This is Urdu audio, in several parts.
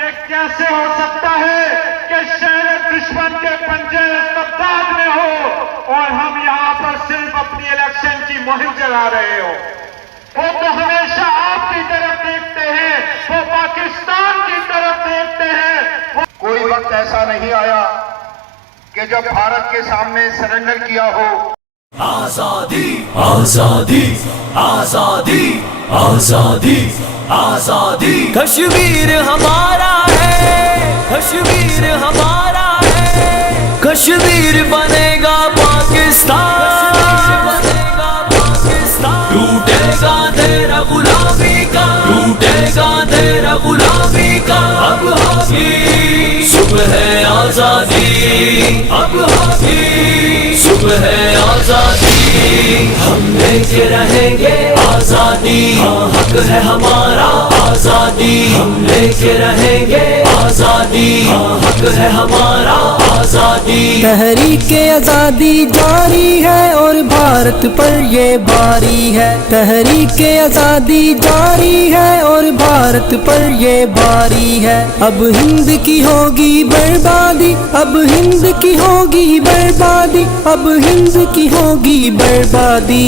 یہ کیسے ہو سکتا ہے کہ شہر دشمن کے پنجے استبداد میں ہو اور ہم یہاں پر صرف اپنی الیکشن کی مہم چلا رہے ہو؟ وہ تو ہمیشہ آپ کی طرف دیکھتے ہیں، وہ پاکستان کی طرف دیکھتے ہیں۔ کوئی وقت ایسا نہیں آیا کہ جب بھارت کے سامنے سرنڈر کیا ہو۔ آزادی آزادی آزادی آزادی آزادی، کشمیر ہمارا ہے، کشمیر ہمارا ہے، کشمیر بنے گا پاکستان، بنے گا پاکستان، ٹوٹے گا تیرا غلامی کا، ٹوٹے گا تیرا غلامی کا، اب ہوگی صبح آزادی، اب ہوگی صبح آزادی، ہم لے کے رہیں گے آزادی، ہاں حق ہے ہمارا آزادی، ہم لے کے رہیں گے آزادی، ہاں حق ہے ہمارا آزادی۔ تحریک آزادی جاری ہے اور بھارت پر یہ بھاری ہے، تحریک آزادی جاری ہے اور بھارت پر یہ بھاری ہے، اب ہند کی ہوگی بربادی، اب ہند کی ہوگی بربادی، اب ہند کی ہوگی بربادی،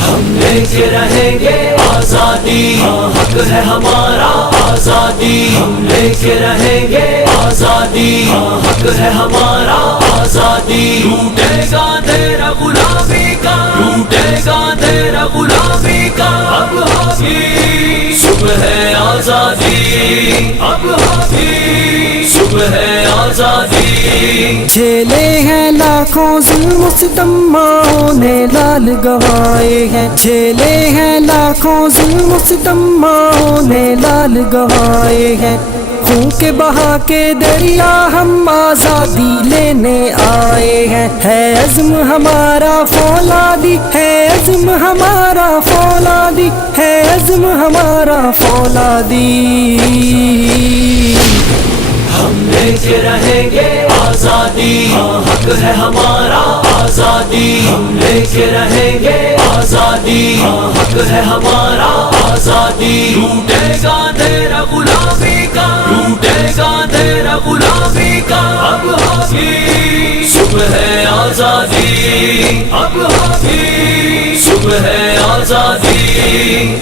ہم لے کے رہیں گے آزادی، ہاں حق ہے ہمارا آزادی، ہم لے کے رہیں گے آزادی، ہاں حق ہے ہمارا آزادی، ٹوٹے گا تیرا غلامی کا، ٹوٹے گا تیرا غلامی کا، اب ہوگی صبح آزادی، اب ہوگی صبح آزادی، جھیلے ہیں لاکھوں ظلم و ستم، ماؤں نے لال گوائے ہیں، جھیلے ہیں لاکھوں ظلم و ستم، ماؤں نے لال گوائے ہیں، خون کے بہا کے دریا ہم آزادی لینے آئے ہیں، ہے عزم ہمارا فولادی، ہے عزم ہمارا فولادی، ہے عزم ہمارا فولادی، ہم لے کے رہیں گے آزادی، ہاں حق ہے ہمارا آزادی، ہم لے کے رہیں گے آزادی، ہاں حق ہے ہمارا آزادی، ٹوٹے گا تیرا غلامی کا، ٹوٹے گا تیرا غلامی کا، اب ہوگی صبح آزادی، اب ہوگی صبح آزادی،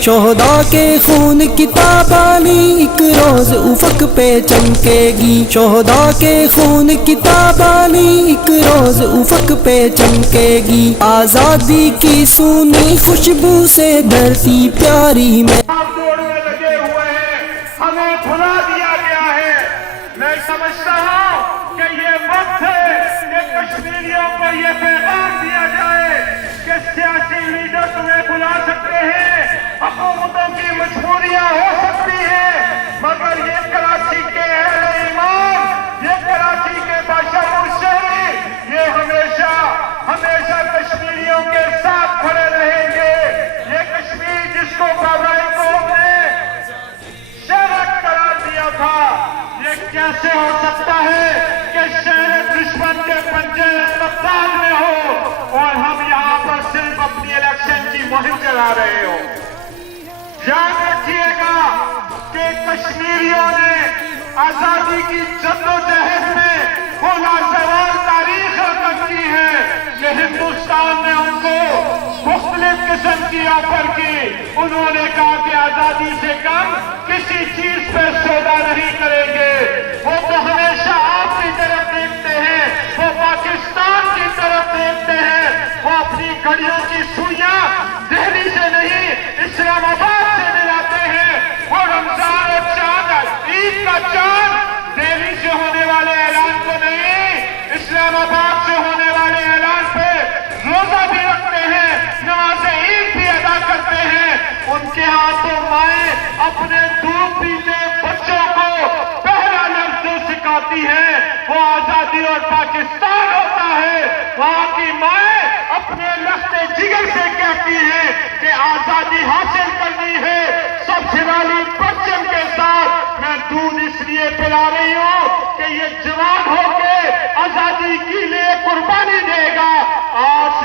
شہداء کے خون کی تابانی ایک روز افق پہ چمکے گی، شہداء کے خون کی تابانی ایک روز افق پہ چمکے گی، آزادی کی سونی خوشبو سے دھرتی پیاری میں دوڑنے لگے ہوئے ہیں، ہمیں بھلا دیا گیا ہے۔ میں سمجھتا ہوں کہ یہ وقت ہے کہ کشمیریوں کو یہ پیغام دیا جائے کہ سیاسی لیڈر تمہیں بلا سکتے ہیں، حکومتوں کی مجبوریاں ہو سکتی ہیں، مگر یہ کراچی کے اہل ایمان، یہ کراچی کے باشعور شہری، یہ ہمیشہ ہمیشہ کشمیریوں کے ساتھ کھڑے رہیں گے۔ یہ کشمیر جس کو بابائی قوم نے شہر قرار دیا تھا، یہ کیسے ہو سکتا ہے کہ شہر دشمن کے پنجے استبداد میں ہو اور ہم یہاں پر صرف اپنی الیکشن کی مہم چلا رہے ہو؟ یاد رکھیے گا کہ کشمیریوں نے آزادی کی جدوجہد میں وہ لازوال تاریخ رقم کی ہے کہ ہندوستان نے ان کو مختلف قسم کی آفر کی، انہوں نے کہا کہ آزادی سے کم کسی چیز پہ سودا نہیں کریں گے، وہ تو ہمیشہ آپ کی طرف دیکھتے ہیں، وہ پاکستان کی طرف دیکھتے ہیں، وہ اپنی گھڑیوں کی سوئیاں دہلی سے نہیں اسلام آباد سے ملاتے ہیں، وہ رمضان اور چاند عید کا چاند دہلی سے ہونے والے اعلان کو نہیں اسلام آباد سے ہونے والے اعلان پہ روزہ بھی رکھتے ہیں، نماز عید بھی ادا کرتے ہیں، ان کے ہاتھوں مائیں اپنے دودھ پیتے بچوں کو پہلا لفظ جو سکھاتی ہے وہ آزادی اور پاکستان ہوتا ہے، وہاں کی مائیں اپنے لخت جگر سے کہتی ہیں کہ آزادی حاصل کرنی ہے، سب سے والی پرچم کے ساتھ میں دودھ اس لیے پلا رہی ہوں کہ یہ جوان ہو کے آزادی کے لیے قربانی دے گا، آج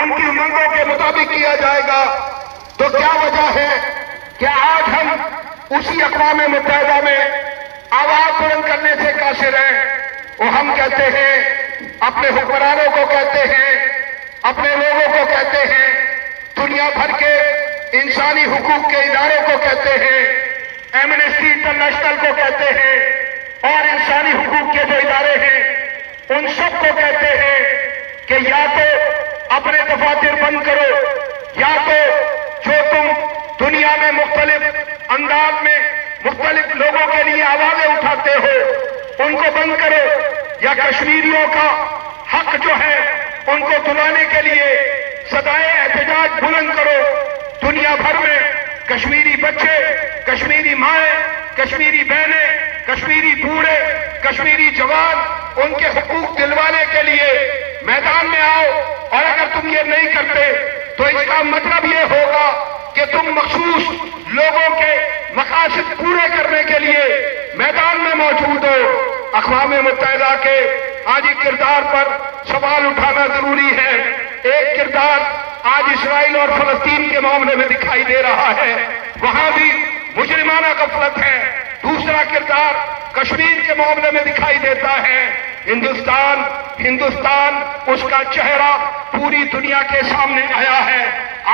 ان کی امنگوں کے مطابق کیا جائے گا، تو کیا وجہ ہے کہ آج ہم اسی اقوام متحدہ میں آواز بلند کرنے سے قاصر ہیں؟ وہ ہم کہتے ہیں، اپنے حکمرانوں کو کہتے ہیں، اپنے لوگوں کو کہتے ہیں، دنیا بھر کے انسانی حقوق کے اداروں کو کہتے ہیں، ایمنسٹی انٹرنیشنل کو کہتے ہیں، اور انسانی حقوق کے جو ادارے ہیں ان سب کو کہتے ہیں کہ یا تو اپنے دفاتر بند کرو، یا تو جو تم دنیا میں مختلف انداز میں مختلف لوگوں کے لیے آوازیں اٹھاتے ہو ان کو بند کرو، یا کشمیریوں کا حق جو ہے ان کو دلانے کے لیے صدائے احتجاج بلند کرو۔ دنیا بھر میں کشمیری بچے، کشمیری مائیں، کشمیری بہنیں، کشمیری بوڑھے، کشمیری جوان ان کے حقوق دلوانے کے لیے میدان میں آؤ، اور اگر تم یہ نہیں کرتے تو اس کا مطلب یہ ہوگا کہ تم مخصوص لوگوں کے مقاصد پورے کرنے کے لیے میدان میں موجود ہو۔ اقوام متحدہ کے آجی کردار پر سوال اٹھانا ضروری ہے۔ ایک کردار آج اسرائیل اور فلسطین کے معاملے میں دکھائی دے رہا ہے، وہاں بھی مجرمانہ غفلت ہے۔ دوسرا کردار کشمیر کے معاملے میں دکھائی دیتا ہے۔ ہندوستان اس کا چہرہ پوری دنیا کے سامنے آیا ہے۔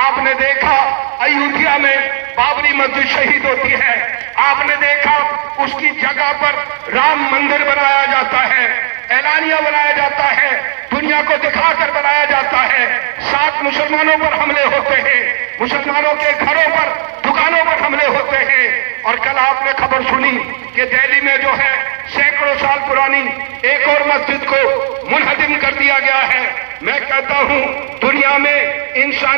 آپ نے دیکھا ایودھیا میں بابری مسجد شہید ہوتی ہے، آپ نے دیکھا اس کی جگہ پر رام مندر بنایا جاتا ہے، اعلانیہ بنایا جاتا ہے، دنیا کو دکھا کر بنایا جاتا ہے۔ 7 مسلمانوں پر حملے ہوتے ہیں، مسلمانوں کے گھروں پر، دکانوں پر حملے ہوتے ہیں، اور کل آپ نے خبر سنی کہ دہلی میں جو ہے سینکڑوں سال پرانی ایک اور مسجد کو منہدم کر دیا گیا ہے۔ میں کہتا ہوں دنیا میں انسان